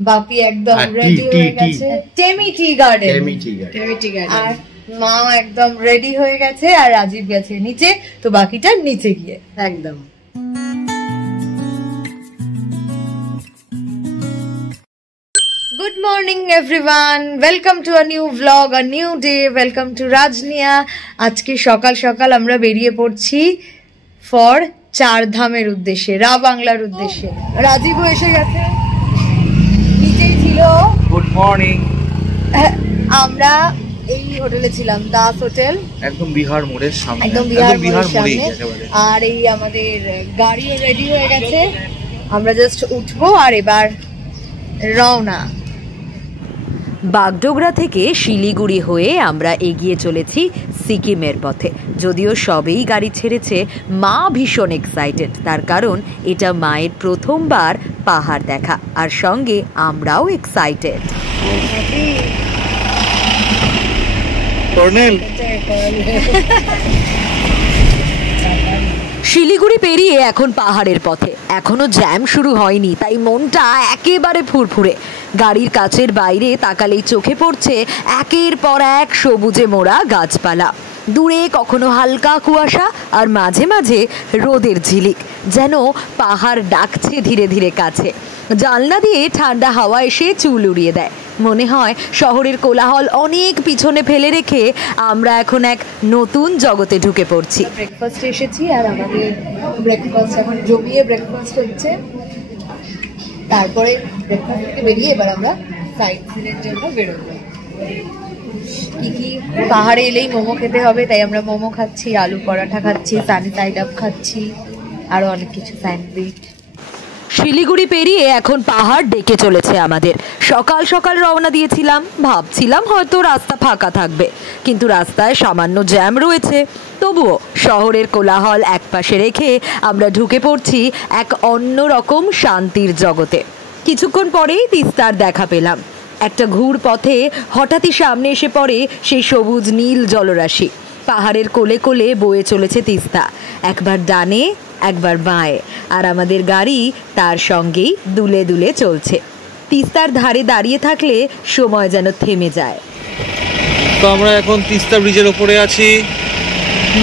বাপি একদম রেডি হয়ে গেছে, টেমি টি গার্ডেন, আর মাও একদম রেডি হয়ে গেছে, আর রাজীব গেছে নিচে, তো বাকিটা নিচে গিয়ে একদম। Good morning everyone, welcome to a new vlog, a new day, welcome to Rajnia. আজকে সকাল সকাল আমরা বেরিয়ে পড়ছি ফর চার ধামের উদ্দেশ্যে, রা বাংলার উদ্দেশ্যে। রাজীবও এসে গেছে, নিচেই ছিল। Good morning. আমরা এই হোটেলে ছিলাম, দাস হোটেল, একদম বিহার মোড়ের সামনে, একদম বিহার মোড়ের সামনে। আর এই আমাদের গাড়িও রেডি হয়ে গেছে, আমরা জাস্ট উঠবো আর এবার রওনা। বাগডোগরা থেকে শিলিগুড়ি হয়ে আমরা এগিয়ে চলেছি সিকিমের পথে। যদিও সবেই গাড়ি ছেড়েছে, মা ভীষণ এক্সাইটেড, তার কারণ এটা মায়ের প্রথমবার পাহাড় দেখা, আর সঙ্গে আমরাও এক্সাইটেড। শিলিগুড়ি পেরিয়ে এখন পাহাড়ের পথে, এখনো জ্যাম শুরু হয়নি, তাই মনটা একেবারে ফুরফুরে। গাড়ির কাছের বাইরে তাকালেই চোখে পড়ছে একের পর এক সবুজে মোড়া গাছপালা, দূরে কখনো হালকা কুয়াশা, আর মাঝে মাঝে রোদের ঝিলিক, যেন পাহাড় ডাকছে ধীরে ধীরে কাছে। জানলা দিয়ে ঠান্ডা হাওয়া এসে চুল উড়িয়ে দেয়, মনে হয় শহরের কোলাহল অনেক পিছনে ফেলে রেখে আমরা এখন এক নতুন জগতে ঢুকে পড়ছি। ব্রেকফাস্টে এসেছি, আর আমাদের ব্রেকফাস্ট এখন জমিয়ে ব্রেকফাস্ট হচ্ছে, তারপরে ব্রেকফাস্ট থেকে বেরিয়ে এবার আমরা সাইড সিনের জন্য বেরোবো। কি কি পাহাড়ে এলেই মোমো খেতে হবে, তাই আমরা মোমো খাচ্ছি, আলু পরাঠা খাচ্ছি, সানি সাইড আপ খাচ্ছি, আরো অনেক কিছু, স্যান্ডউইচ। শিলিগুড়ি পেরিয়ে এখন পাহাড় ডেকে চলেছে আমাদের। সকাল সকাল রওনা দিয়েছিলাম, ভাবছিলাম হয়তো রাস্তা ফাঁকা থাকবে, কিন্তু রাস্তায় সামান্য জ্যাম রয়েছে। তবুও শহরের কোলাহল একপাশে রেখে আমরা ঢুকে পড়ছি এক অন্যরকম শান্তির জগতে। কিছুক্ষণ পরেই তিস্তার দেখা পেলাম। একটা ঘুর পথে হঠাৎই সামনে এসে পড়ে সেই সবুজ নীল জলরাশি। পাহাড়ের কোলে কোলে বয়ে চলেছে তিস্তা, একবার ডানে একবার বাঁয়ে, আর আমাদের গাড়ি তার সঙ্গেই দুলে দুলে চলছে। তিস্তার ধারে দাঁড়িয়ে থাকলে সময় যেন থেমে যায়। তো আমরা এখন তিস্তা ব্রিজের উপরে আছি।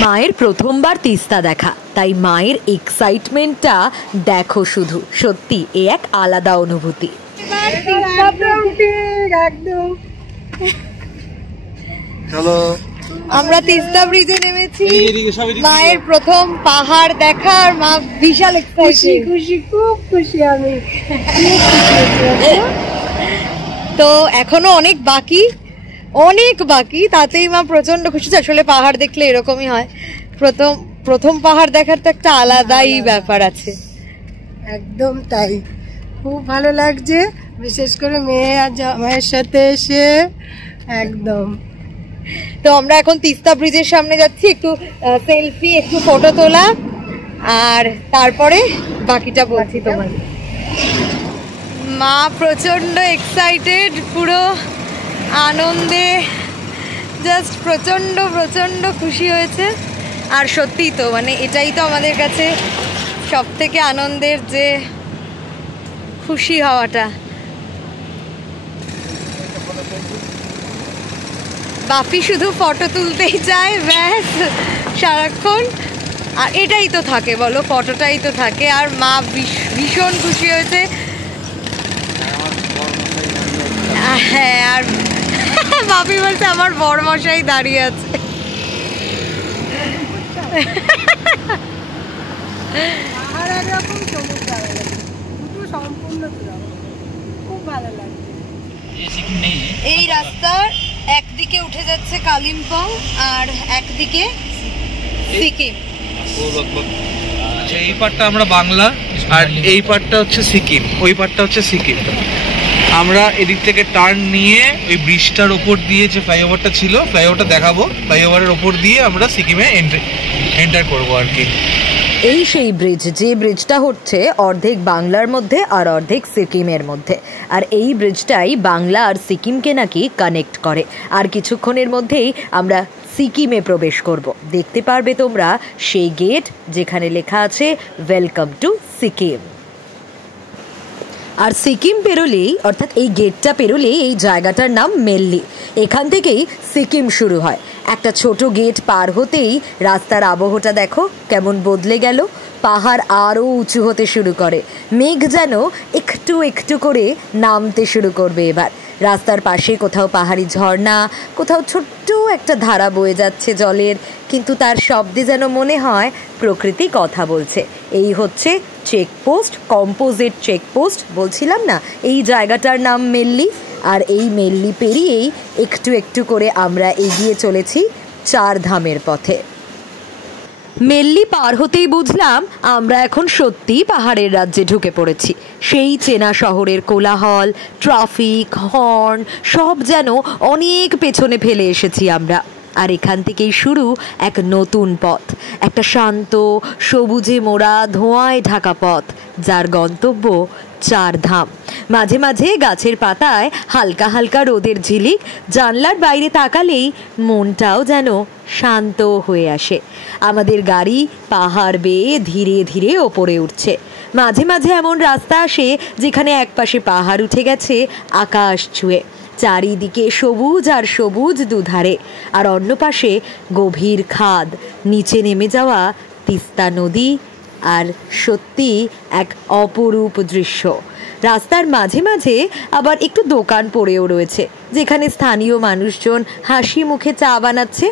মায়ের প্রথমবার তিস্তা দেখা, তাই মায়ের এক্সাইটমেন্টটা দেখো শুধু, সত্যি এ এক আলাদা অনুভূতি। চলো, আমরা তিস্তা ব্রিজে নেমেছি, মায়ের প্রথম পাহাড় দেখা, আর মা বিশাল এক্সাইটেড, খুশি, খুব খুশি আমি। তো এখনো অনেক বাকি, তাতেই মা প্রচন্ড খুশি। আসলে পাহাড় দেখলে এরকমই হয়, প্রথম পাহাড় দেখার তো একটা আলাদাই ব্যাপার আছে। একদম তাই, খুব ভালো লাগছে, বিশেষ করে মেয়ে আর জামাইয়ের সাথে এসে একদম। তো আমরা এখন তিস্তা ব্রিজের সামনে যাচ্ছি, একটু সেলফি, একটু ফটো তোলা, আর তারপরে বাকিটা বলছি তোমাদের। মা প্রচন্ড এক্সাইটেড, পুরো আনন্দে, জাস্ট প্রচন্ড প্রচন্ড খুশি হয়েছে। আর সত্যিই তো, মানে এটাই তো আমাদের কাছে সব থেকে আনন্দের, যে খুশি হওয়াটা। বাপি শুধু ফটো তুলতেই চায়, ব্যাস সারাক্ষণ, আর এটাই তো থাকে, বলো, ফটোটাই তো থাকে। আর মা ভীষণ খুশি হয়েছে। হ্যাঁ, আর বাপি বলছে আমার বড়মশাই দাঁড়িয়ে আছে। এই রাস্তার একদিকে উঠে যাচ্ছে কালিম্পং, আর একদিকে সিকিম। এই পার্টটা আমরা বাংলা, আর এই পার্টটা হচ্ছে সিকিম, ওই পার্টটা হচ্ছে সিকিম। আমরা এদিক থেকে টার্ন নিয়ে ওই ব্রিজটার ওপর দিয়ে, যে ফ্লাইওভারটা ছিল, ফ্লাইওভারটা দেখাবো, ফ্লাইওভারের ওপর দিয়ে আমরা সিকিমে এন্টার করবো আর কি। এই সেই ব্রিজ, যে ব্রিজটা হচ্ছে অর্ধেক বাংলার মধ্যে আর অর্ধেক সিকিমের মধ্যে, আর এই ব্রিজটাই বাংলা আর সিকিমকে নাকি কানেক্ট করে। আর কিছুক্ষণের মধ্যেই আমরা সিকিমে প্রবেশ করব। দেখতে পারবে তোমরা সেই গেট যেখানে লেখা আছে ওয়েলকাম টু সিকিম। আর সিকিম পেরোলেই, অর্থাৎ এই গেটটা পেরোলেই এই জায়গাটার নাম মেল্লি। এখান থেকেই সিকিম শুরু হয়। একটা ছোট গেট পার হতেই রাস্তার আবহটা দেখো কেমন বদলে গেল। পাহাড় আরও উঁচু হতে শুরু করে, মেঘ যেন একটু একটু করে নামতে শুরু করবে এবার। রাস্তার পাশে কোথাও পাহাড়ি ঝর্ণা, কোথাও ছোট্ট একটা ধারা বয়ে যাচ্ছে জলের, কিন্তু তার শব্দে যেন মনে হয় প্রকৃতি কথা বলছে। এই হচ্ছে চেকপোস্ট, কম্পোজিট চেকপোস্ট বলছিলাম না, এই জায়গাটার নাম মেল্লি। আর এই মেল্লি পেরিয়েই একটু একটু করে আমরা এগিয়ে চলেছি চারধামের পথে। মেল্লি পার হতেই বুঝলাম আমরা এখন সত্যি পাহাড়ের রাজ্যে ঢুকে পড়েছি। সেই চেনা শহরের কোলাহল, ট্রাফিক, হর্ন সব যেন অনেক পেছনে ফেলে এসেছি আমরা। আর এখান থেকেই শুরু এক নতুন পথ, একটা শান্ত সবুজে মোড়া ধোঁয়ায় ঢাকা পথ, যার গন্তব্য চারধাম। মাঝে মাঝে গাছের পাতায় হালকা হালকা রোদের ঝিলিক, জানলার বাইরে তাকালেই মনটাও যেন শান্ত হয়ে আসে। আমাদের গাড়ি পাহাড় বেয়ে ধীরে ধীরে ওপরে উঠছে। মাঝে মাঝে এমন রাস্তা আসে যেখানে একপাশে পাহাড় উঠে গেছে আকাশ ছুঁয়ে, চারিদিকে সবুজ আর সবুজ দুধারে, আর অন্য পাশে গভীর খাদ, নিচে নেমে যাওয়া তিস্তা নদী, আর সত্যি এক অপরূপ দৃশ্য। রাস্তার মাঝে মাঝে আবার একটু দোকান পড়েও রয়েছে, যেখানে স্থানীয় মানুষজন হাসি মুখে চা বানাচ্ছে।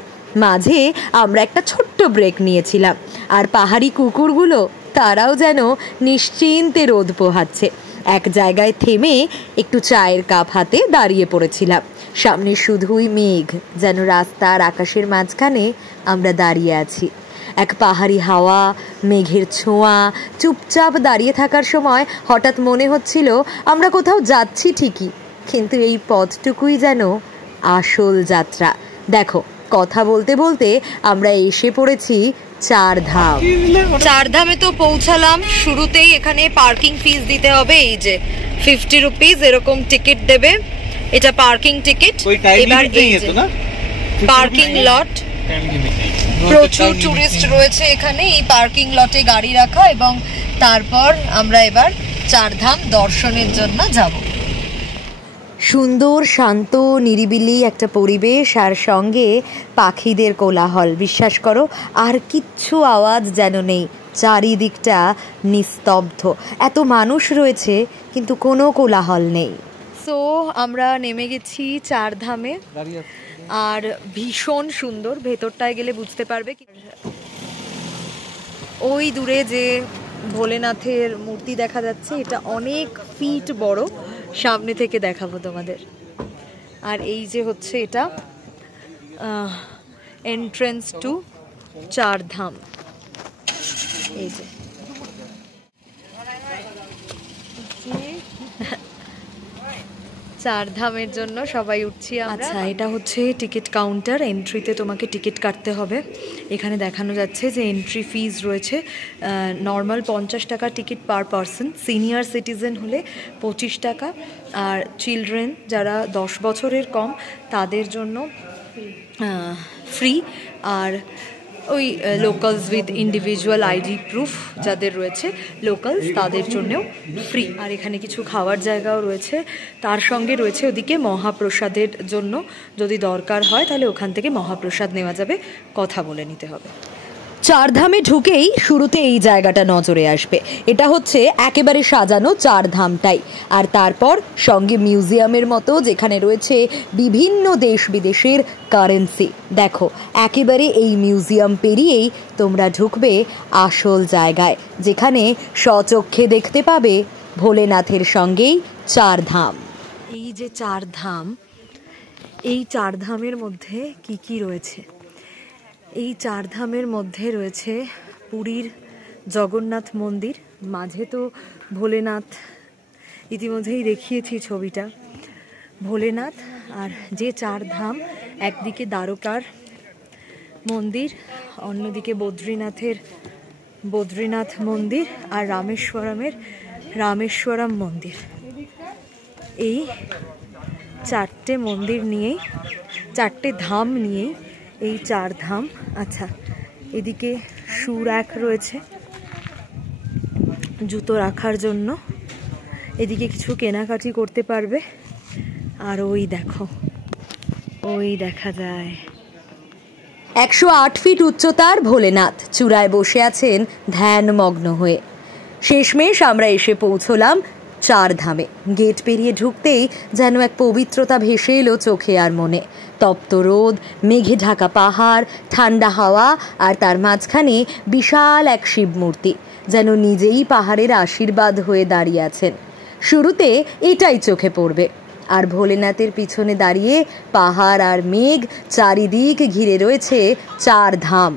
মাঝে আমরা একটা ছোট্ট ব্রেক নিয়েছিলাম, আর পাহাড়ি কুকুরগুলো তারাও যেন নিশ্চিন্তে রোদ পোহাচ্ছে। এক জায়গায় থেমে একটু চায়ের কাপ হাতে দাঁড়িয়ে পড়েছিলাম। সামনে শুধুই মেঘ, যেন রাস্তা আর আকাশের মাঝখানে আমরা দাঁড়িয়ে আছি। এক পাহাড়ি হাওয়া, মেঘের ছোঁয়া, চুপচাপ দাঁড়িয়ে থাকার সময় হঠাৎ মনে হচ্ছিল আমরা কোথাও যাচ্ছি ঠিকই, কিন্তু এই পথটুকুই যেন আসল যাত্রা। দেখো, কথা বলতে বলতে আমরা এসে পড়েছি চারধাম। চারধামে তো পৌঁছালাম। শুরুতেই এখানে পার্কিং ফিস দিতে হবে, এই যে 50 রুপিস এরকম টিকিট দেবে, এটা পার্কিং টিকিট। এবার পার্কিং লট, প্রচুর টুরিস্ট রয়েছে এখানে এই পার্কিং লটে গাড়ি রাখা, এবং তারপর আমরা এবার চারধাম দর্শনের জন্য যাব। সুন্দর শান্ত নিরিবিলি একটা পরিবেশ, আর সঙ্গে পাখিদের কোলাহল। বিশ্বাস করো, আর কিচ্ছু আওয়াজ যেন নেই, চারিদিকটা নিস্তব্ধ। এত মানুষ রয়েছে কিন্তু কোনো কোলাহল নেই। সো আমরা নেমে গেছি চারধামে, আর ভীষণ সুন্দর। ভেতরটায় গেলে বুঝতে পারবে। ওই দূরে যে ভোলেনাথের মূর্তি দেখা যাচ্ছে, এটা অনেক ফিট বড়, সামনে থেকে দেখাবো তোমাদের। আর এই যে হচ্ছে এটা এন্ট্রেন্স টু চারধাম। এই যে চারধামের জন্য সবাই উঠছি আমরা। আচ্ছা, এটা হচ্ছে টিকিট কাউন্টার। এন্ট্রিতে তোমাকে টিকিট কাটতে হবে। এখানে দেখানো যাচ্ছে যে এন্ট্রি ফিজ রয়েছে নর্মাল 50 টাকা ticket per person, senior citizen হলে 25 টাকা, আর চিলড্রেন যারা 10 বছরের কম তাদের জন্য ফ্রি, আর ওই locals with individual ID proof যাদের রয়েছে লোকালস তাদের জন্যও ফ্রি। আর এখানে কিছু খাওয়ার জায়গাও রয়েছে, তার সঙ্গে রয়েছে ওদিকে মহাপ্রসাদের জন্য যদি দরকার হয় তাহলে ওখান থেকে মহাপ্রসাদ নেওয়া যাবে, কথা বলে নিতে হবে। চারধামে ঢুকেই শুরুতে এই জায়গাটা নজরে আসবে। এটা হচ্ছে একেবারে সাজানো চারধামটাই, আর তারপর সঙ্গে মিউজিয়ামের মতো যেখানে রয়েছে বিভিন্ন দেশ বিদেশের কারেন্সি। দেখো, একেবারে এই মিউজিয়াম পেরিয়েই তোমরা ঢুকবে আসল জায়গায়, যেখানে স্বচক্ষে দেখতে পাবে ভোলেনাথের সঙ্গেই চারধাম। এই যে চারধাম, এই চারধামের মধ্যে কি কি রয়েছে? এই চারধামের মধ্যে রয়েছে পুরীর জগন্নাথ মন্দির, মাঝে তো ভোলেনাথ, ইতিমধ্যেই দেখিয়েছি ছবিটা, ভোলেনাথ। আর যে চারধাম, একদিকে দ্বারকার মন্দির, অন্যদিকে বদ্রীনাথ মন্দির, আর রামেশ্বরমের রামেশ্বরম মন্দির। এই চারটে মন্দির নিয়েই, চারটে ধাম নিয়েই এই চারধাম। আচ্ছা, এদিকে শু র্যাক রয়েছে জুতো রাখার জন্য, এদিকে কিছু কেনাকাটি করতে পারবে। আর ওই দেখো, ওই দেখা যায় 108 ফিট উচ্চতার ভোলেনাথ চূড়ায় বসে আছেন ধ্যানমগ্ন হয়ে। শেষমেশ আমরা এসে পৌঁছলাম 4 ধামে। গেট পেরিয়ে ঢুকতেই যেন এক পবিত্রতা ভেসে এলো চোখে আর মনে। তপ্ত রোদ, মেঘে ঢাকা পাহাড়, ঠান্ডা হাওয়া, আর তার মাঝখানে বিশাল এক শিব মূর্তি, যেন নিজেই পাহাড়ের আশীর্বাদ হয়ে দাঁড়িয়ে আছেন। শুরুতে এটাই চোখে পড়বে। আর ভোলেনাথের পিছনে দাঁড়িয়ে পাহাড় আর মেঘ, চারিদিক ঘিরে রয়েছে 4 ধাম।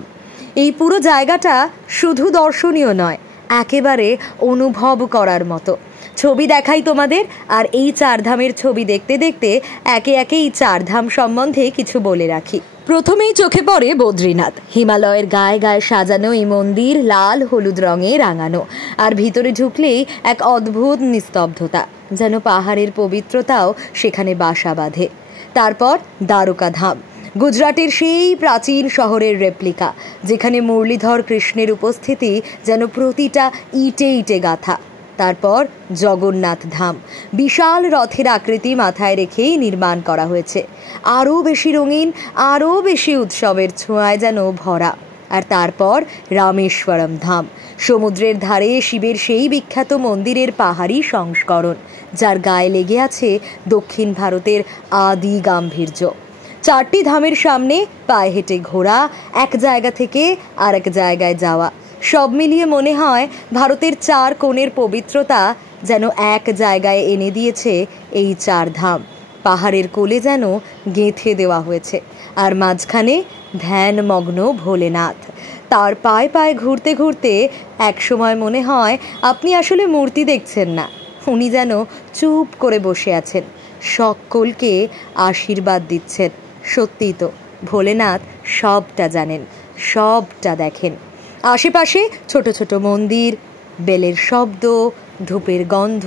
এই পুরো জায়গাটা শুধু দর্শনীয় নয়, একেবারে অনুভব করার মতো। ছবি দেখাই তোমাদের, আর এই 4 ধামের ছবি দেখতে দেখতে একে একে এই 4 ধাম সম্বন্ধে কিছু বলে রাখি। প্রথমেই চোখে পড়ে বদ্রীনাথ। হিমালয়ের গায়ে গায়ে সাজানো এই মন্দির লাল হলুদ রঙে রাঙানো, আর ভিতরে ঢুকলেই এক অদ্ভুত নিস্তব্ধতা, যেন পাহাড়ের পবিত্রতাও সেখানে বাসা বাঁধে। তারপর দ্বারকা ধাম, গুজরাটের সেই প্রাচীন শহরের রেপ্লিকা, যেখানে মুরলীধর কৃষ্ণের উপস্থিতি যেন প্রতিটা ইটে ইটে গাঁথা। তারপর জগন্নাথ ধাম, বিশাল রথের আকৃতি মাথায় রেখেই নির্মাণ করা হয়েছে, আরও বেশি রঙিন, আরও বেশি উৎসবের ছোঁয়ায় যেন ভরা। আর তারপর রামেশ্বরম ধাম, সমুদ্রের ধারে শিবের সেই বিখ্যাত মন্দিরের পাহাড়ি সংস্করণ, যার গায়ে লেগে আছে দক্ষিণ ভারতের আদি গাম্ভীর্য। 4টি ধামের সামনে পায়ে হেঁটে ঘোরা, এক জায়গা থেকে আর এক জায়গায় যাওয়া, সব মিলিয়ে মনে হয় ভারতের 4 কোণের পবিত্রতা যেন এক জায়গায় এনে দিয়েছে এই 4 ধাম। পাহাড়ের কোলে যেন গেঁথে দেওয়া হয়েছে, আর মাঝখানে ধ্যানমগ্ন ভোলেনাথ। তার পায়ে পায়ে ঘুরতে ঘুরতে একসময় মনে হয় আপনি আসলে মূর্তি দেখছেন না, উনি যেন চুপ করে বসে আছেন, সকলকে আশীর্বাদ দিচ্ছেন। সত্যিই তো, ভোলেনাথ সবটা জানেন, সবটা দেখেন। আশেপাশে ছোট ছোট মন্দির, বেলের শব্দ, ধূপের গন্ধ,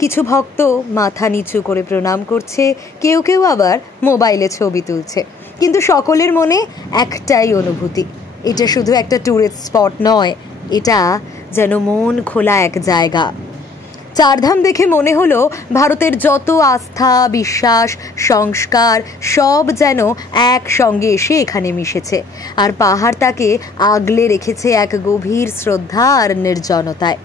কিছু ভক্ত মাথা নিচু করে প্রণাম করছে, কেউ কেউ আবার মোবাইলে ছবি তুলছে। কিন্তু সকলের মনে একটাই অনুভূতি, এটা শুধু একটা ট্যুরিস্ট স্পট নয়, এটা যেন মন খোলা এক জায়গা। 4 ধাম দেখে মনে হলো ভারতের যত আস্থা, বিশ্বাস, সংস্কার সব যেন একসঙ্গে এসে এখানে মিশেছে, আর পাহাড় তাকে আগলে রেখেছে এক গভীর শ্রদ্ধা আর নির্জনতায়।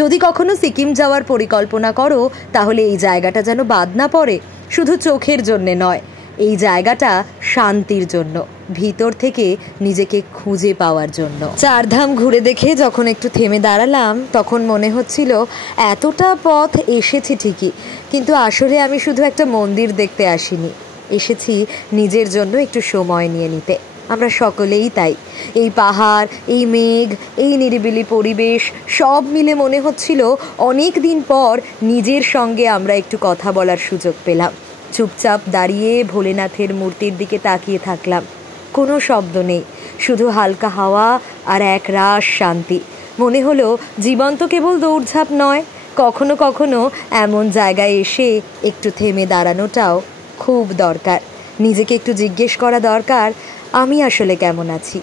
যদি কখনো সিকিম যাওয়ার পরিকল্পনা করো, তাহলে এই জায়গাটা যেন বাদ না পড়ে, শুধু চোখের জন্যে নয়, এই জায়গাটা শান্তির জন্য, ভিতর থেকে নিজেকে খুঁজে পাওয়ার জন্য। 4 ধাম ঘুরে দেখে যখন একটু থেমে দাঁড়ালাম, তখন মনে হচ্ছিল এতটা পথ এসেছি ঠিকই, কিন্তু আসলে আমি শুধু একটা মন্দির দেখতে আসিনি, এসেছি নিজের জন্য একটু সময় নিয়ে নিতে। আমরা সকলেই তাই। এই পাহাড়, এই মেঘ, এই নিরিবিলি পরিবেশ সব মিলে মনে হচ্ছিল অনেক দিন পর নিজের সঙ্গে আমরা একটু কথা বলার সুযোগ পেলাম। চুপচাপ দাঁড়িয়ে ভোলেনাথের মূর্তির দিকে তাকিয়ে থাকলাম। কোনো শব্দ নেই, শুধু হালকা হাওয়া আর এক রাস শান্তি। মনে হলো জীবন তো কেবল দৌড়ঝাঁপ নয়, কখনো কখনো এমন জায়গায় এসে একটু থেমে দাঁড়ানোটাও খুব দরকার। নিজেকে একটু জিজ্ঞেস করা দরকার, আমি আসলে কেমন আছি।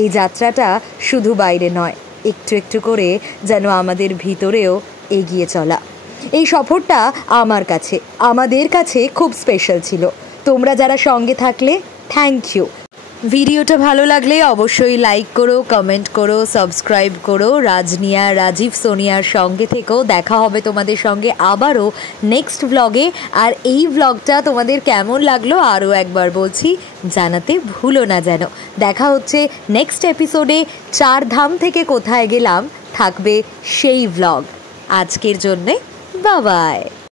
এই যাত্রাটা শুধু বাইরে নয়, একটু একটু করে যেন আমাদের ভিতরেও এগিয়ে চলা। এই সফরটা আমার কাছে, আমাদের কাছে খুব স্পেশাল ছিল। তোমরা যারা সঙ্গে থাকলে থ্যাংক ইউ। ভিডিওটা ভালো লাগলে অবশ্যই লাইক করো, কমেন্ট করো, সাবস্ক্রাইব করো। রাজনিয়া, রাজীব, সোনিয়ার সঙ্গে থেকেও দেখা হবে তোমাদের সঙ্গে আবারও নেক্সট ব্লগে। আর এই ব্লগটা তোমাদের কেমন লাগলো আরও একবার বলছি, জানাতে ভুলো না যেন। দেখা হচ্ছে নেক্সট এপিসোডে। 4 ধাম থেকে কোথায় গেলাম থাকবে সেই ব্লগ। আজকের জন্যে বাই বাই।